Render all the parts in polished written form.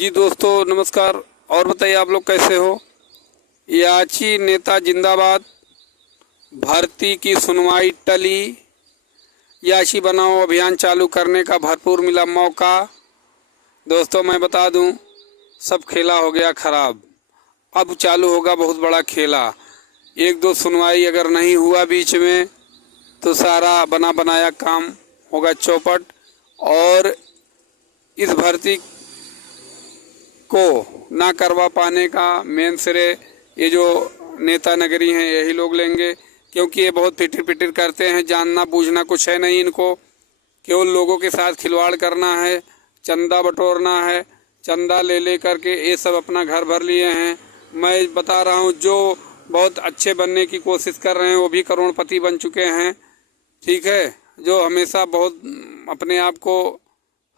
जी दोस्तों नमस्कार। और बताइए आप लोग कैसे हो। याची नेता जिंदाबाद। भर्ती की सुनवाई टली। याची बनाओ अभियान चालू करने का भरपूर मिला मौका। दोस्तों मैं बता दूं, सब खेला हो गया खराब। अब चालू होगा बहुत बड़ा खेला। एक दो सुनवाई अगर नहीं हुआ बीच में तो सारा बना बनाया काम होगा चौपट। और इस भर्ती को ना करवा पाने का मेन श्रेय ये जो नेता नगरी हैं यही लोग लेंगे, क्योंकि ये बहुत पिटिर पिटिर करते हैं। जानना बूझना कुछ है नहीं इनको, केवल लोगों के साथ खिलवाड़ करना है, चंदा बटोरना है। चंदा ले ले करके ये सब अपना घर भर लिए हैं। मैं बता रहा हूँ, जो बहुत अच्छे बनने की कोशिश कर रहे हैं वो भी करोड़पति बन चुके हैं। ठीक है, जो हमेशा बहुत अपने आप को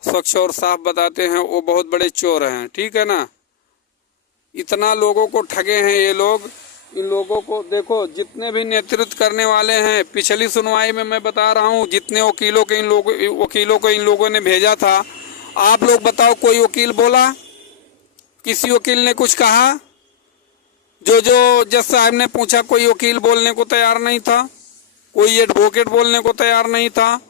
स्वच्छ और साफ बताते हैं वो बहुत बड़े चोर हैं। ठीक है ना। इतना लोगों को ठगे हैं ये लोग। इन लोगों को देखो, जितने भी नेतृत्व करने वाले हैं, पिछली सुनवाई में मैं बता रहा हूँ जितने वकीलों को इन लोगों ने भेजा था, आप लोग बताओ कोई वकील बोला? किसी वकील ने कुछ कहा? जो जज साहब ने पूछा कोई वकील बोलने को तैयार नहीं था, कोई एडवोकेट बोलने को तैयार नहीं था।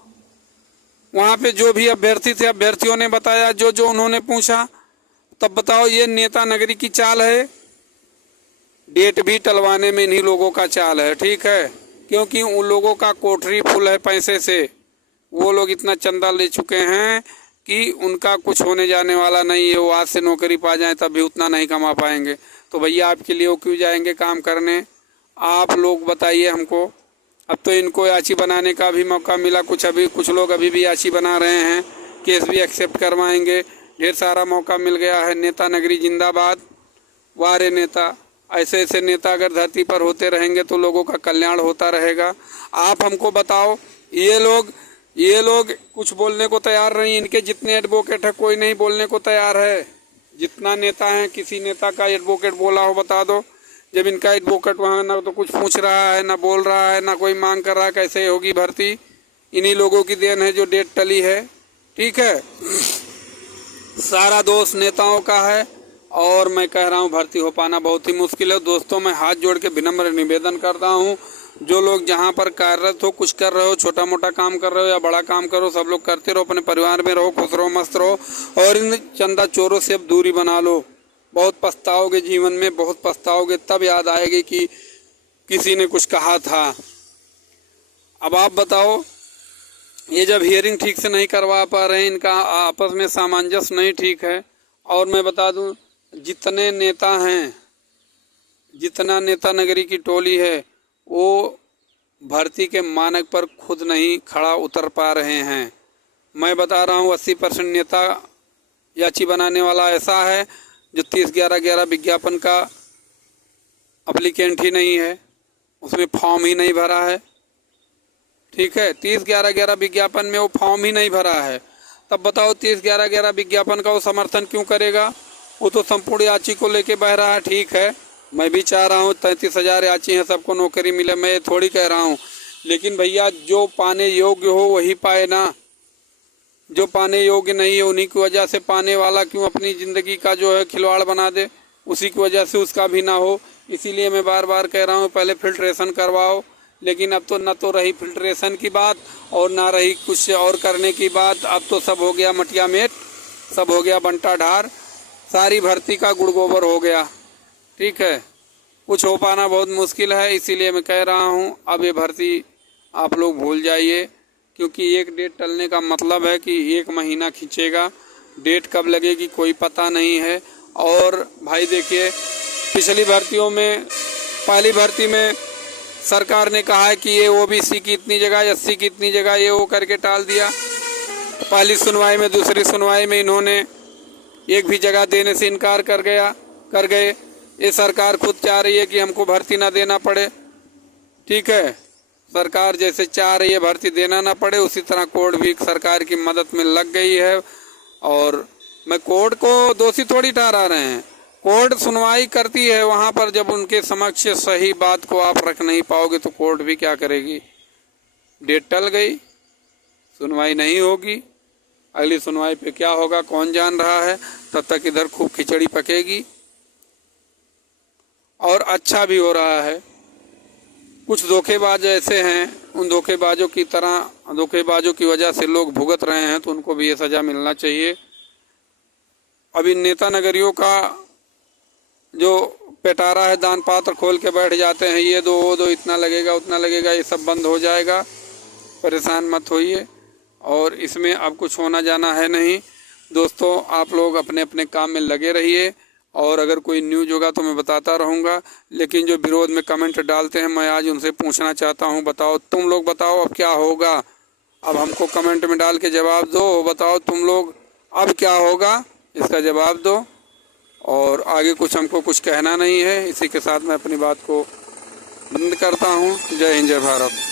वहाँ पे जो भी अभ्यर्थी थे अभ्यर्थियों ने बताया जो उन्होंने पूछा। तब बताओ ये नेता नगरी की चाल है। डेट भी टलवाने में इन्हीं लोगों का चाल है। ठीक है, क्योंकि उन लोगों का कोठरी फुल है पैसे से। वो लोग इतना चंदा ले चुके हैं कि उनका कुछ होने जाने वाला नहीं है। वो आज से नौकरी पा जाएं तब भी उतना नहीं कमा पाएंगे। तो भैया आपके लिए वो क्यों जाएंगे काम करने? आप लोग बताइए हमको। अब तो इनको याची बनाने का भी मौका मिला। कुछ लोग अभी भी याची बना रहे हैं, केस भी एक्सेप्ट करवाएंगे। ढेर सारा मौका मिल गया है। नेता नगरी जिंदाबाद। वारे नेता, ऐसे ऐसे नेता अगर धरती पर होते रहेंगे तो लोगों का कल्याण होता रहेगा। आप हमको बताओ, ये लोग कुछ बोलने को तैयार नहीं। इनके जितने एडवोकेट है कोई नहीं बोलने को तैयार है। जितना नेता है, किसी नेता का एडवोकेट बोला हो बता दो। जब इनका एडवोकेट वहाँ ना तो कुछ पूछ रहा है, ना बोल रहा है, ना कोई मांग कर रहा है कैसे होगी भर्ती। इन्हीं लोगों की देन है जो डेट टली है। ठीक है, सारा दोष नेताओं का है। और मैं कह रहा हूँ भर्ती हो पाना बहुत ही मुश्किल है। दोस्तों मैं हाथ जोड़ के विनम्र निवेदन करता हूँ, जो लोग जहाँ पर कार्यरत हो, कुछ कर रहे हो, छोटा मोटा काम कर रहे हो या बड़ा काम करो, सब लोग करते रहो, अपने परिवार में रहो, खुश रहो, मस्त रहो और इन चंदा चोरों से अब दूरी बना लो। बहुत पछताओगे जीवन में, बहुत पछताओगे। तब याद आएगी कि किसी ने कुछ कहा था। अब आप बताओ, ये जब हियरिंग ठीक से नहीं करवा पा रहे हैं, इनका आपस में सामंजस्य नहीं ठीक है। और मैं बता दूं, जितने नेता हैं, जितना नेता नगरी की टोली है, वो भर्ती के मानक पर खुद नहीं खड़ा उतर पा रहे हैं। मैं बता रहा हूँ 80% नेता याची बनाने वाला ऐसा है जो 30-11-11 विज्ञापन का एप्लीकेंट ही नहीं है, उसमें फॉर्म ही नहीं भरा है। ठीक है, 30-11-11 विज्ञापन में वो फॉर्म ही नहीं भरा है। तब बताओ 30-11-11 विज्ञापन का वो समर्थन क्यों करेगा? वो तो संपूर्ण याची को लेके बह रहा है। ठीक है, मैं भी चाह रहा हूँ 33,000 याची हैं, सबको नौकरी मिले, मैं थोड़ी कह रहा हूँ। लेकिन भैया जो पाने योग्य हो वही पाए ना। जो पाने योग्य नहीं है उन्हीं की वजह से पाने वाला क्यों अपनी ज़िंदगी का जो है खिलवाड़ बना दे, उसी की वजह से उसका भी ना हो। इसीलिए मैं बार बार कह रहा हूँ पहले फिल्ट्रेशन करवाओ। लेकिन अब तो न तो रही फिल्ट्रेशन की बात और ना रही कुछ और करने की बात। अब तो सब हो गया मटिया मेट, सब हो गया बंटा ढार, सारी भर्ती का गुड़ गोबर हो गया। ठीक है, कुछ हो पाना बहुत मुश्किल है। इसीलिए मैं कह रहा हूँ अब ये भर्ती आप लोग भूल जाइए, क्योंकि एक डेट टलने का मतलब है कि 1 महीना खींचेगा। डेट कब लगेगी कोई पता नहीं है। और भाई देखिए, पिछली भर्तियों में, पहली भर्ती में सरकार ने कहा है कि ये ओबीसी की इतनी जगह, एससी की इतनी जगह, ये वो करके टाल दिया। पहली सुनवाई में, दूसरी सुनवाई में इन्होंने एक भी जगह देने से इनकार कर गए। ये सरकार खुद चाह रही है कि हमको भर्ती ना देना पड़े। ठीक है, सरकार जैसे चाह रही है भर्ती देना ना पड़े, उसी तरह कोर्ट भी सरकार की मदद में लग गई है। और मैं कोर्ट को दोषी थोड़ी ठहरा रहे हैं, कोर्ट सुनवाई करती है। वहाँ पर जब उनके समक्ष सही बात को आप रख नहीं पाओगे तो कोर्ट भी क्या करेगी? डेट टल गई, सुनवाई नहीं होगी, अगली सुनवाई पे क्या होगा कौन जान रहा है। तब तक इधर खूब खिचड़ी पकेगी और अच्छा भी हो रहा है। कुछ धोखेबाज ऐसे हैं, उन धोखेबाजों की वजह से लोग भुगत रहे हैं, तो उनको भी ये सज़ा मिलना चाहिए। अब इन नेता नगरियों का जो पेटारा है, दान पात्र खोल के बैठ जाते हैं, ये दो वो दो, इतना लगेगा उतना लगेगा, ये सब बंद हो जाएगा। परेशान मत होइए और इसमें अब कुछ होना जाना है नहीं। दोस्तों आप लोग अपने अपने काम में लगे रहिए और अगर कोई न्यूज़ होगा तो मैं बताता रहूँगा। लेकिन जो विरोध में कमेंट डालते हैं, मैं आज उनसे पूछना चाहता हूँ, बताओ तुम लोग बताओ अब क्या होगा। अब हमको कमेंट में डाल के जवाब दो, बताओ तुम लोग अब क्या होगा, इसका जवाब दो। और आगे कुछ हमको कुछ कहना नहीं है। इसी के साथ मैं अपनी बात को बंद करता हूँ। जय हिंद, जय भारत।